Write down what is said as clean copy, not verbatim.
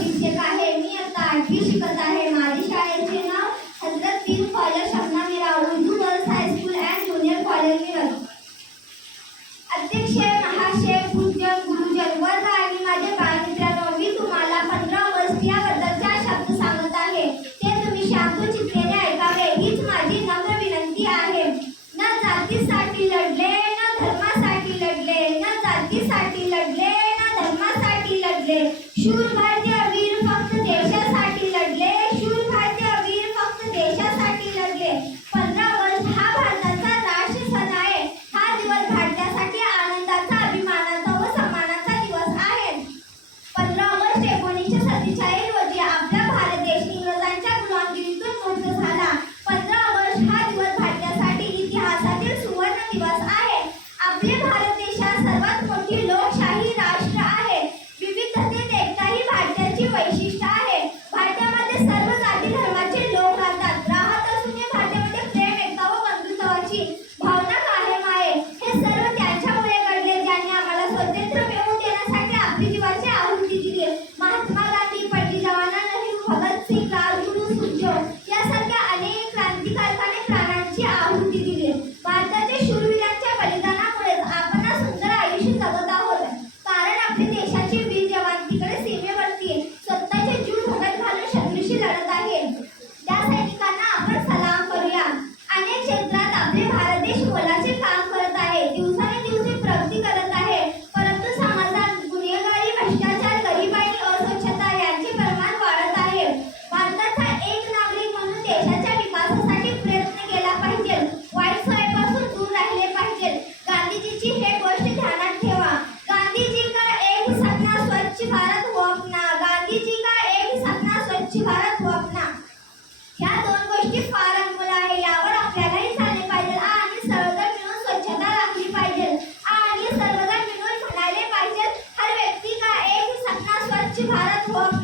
अभिषेक आहे. मी आता 8वी शिकत आहे. माझे शाळेचे नाव Hazrat Pir Khwaja Shabna Mira Urdu girls high school and junior college Miraj. अध्यक्ष, महाशय, पूज्य गुरुजन वर्ग आणि माझे बालमित्रांनो, मी तुम्हाला 15 ऑगस्ट याबद्दलचा शब्द सांगत आहे. ते तुम्ही शांतचित्तेने ऐकावे हीच माझी नम्र विनंती आहे. न जातीसाठी लढले, न धर्मासाठी लढले, न जातीसाठी लढले, न धर्मासाठी लढले. शूर भारतीय वीर फक्त देशासाठी लढले. शूर भारतीय वीर फक्त देशासाठी लढले. 15 ऑगस्ट हा भारताचा राष्ट्रीय सण आहे. हा दिवस भारतासाठी आनंदाचा, अभिमानाचा व सन्मानाचा दिवस आहे. 15 ऑगस्ट 1947 रोजी आपला भारत देश इंग्रजांच्या गुलामगिरीतून मुक्त झाला. 15 ऑगस्ट हा दिवस भारतासाठी इतिहासातील सुवर्ण दिवस आहे. आपले भारत देशात सर्वात मोठी लोकशाही राष्ट्र आहे. विविधतेत एकता ही भारताची वैशिष्ट्य आहे. भारतामध्ये सर्व जाती धर्माचे लोक राहत असून या भारतामध्ये प्रेम, एकता व बंधुत्वाची भावना कायम आहे. हे सर्व त्यांच्यामुळे घडले ज्यांनी आम्हाला स्वातंत्र्य मिळवून देण्यासाठी आपली जीवाची आहुती दिली. महात्मा गांधी, पंडित जवाहरलाल नेहरू, भगतसिंग, राजगुरू, सुखदेव यासारख्या अनेक क्रांतिकारकांनी प्राणांची आहुती दिली. भारताच्या शूरवीरांच्या बलिदानामुळेच आपण सुंदर आयुष्य जगत आहोत. कारण आपल्या देशाचे वीर जवान तिकडे सीमेवरती स्वतःचे जीव धोक्यात घालून शत्रूशी लढत आहेत. त्या सैनिकांना आपण सलाम करूया. अनेक क्षेत्रात आपले भारत देश मोलाचे काम करत आहे. दिवसांदिवस प्रगती करत आहे. परंतु समाजात गुन्हेगारी, भ्रष्टाचार, गरिबाई, अस्वच्छता यांचे प्रमाण वाढत आहे. भारताचा एक नागरिक म्हणून देशाच्या विकासासाठी प्रयत्न केला पाहिजे. वाईट सवयीपासून दूर राहिले पाहिजे. गांधीजीची हे गोष्ट ध्यानात ठेवा. गांधीजी का एक सपना स्वच्छ भारत हो अपना. गांधीजी का एक सपना स्वच्छ भारत हो अपना. ह्या दोन गोष्टी फार अनमोल आहे. यावर आपल्यालाही चालले पाहिजे आणि सर्वजण मिळून स्वच्छता राखली पाहिजे आणि सर्वजण मिळून म्हणाले पाहिजे, हर व्यक्ती का एक सपना स्वच्छ भारत हो अपना.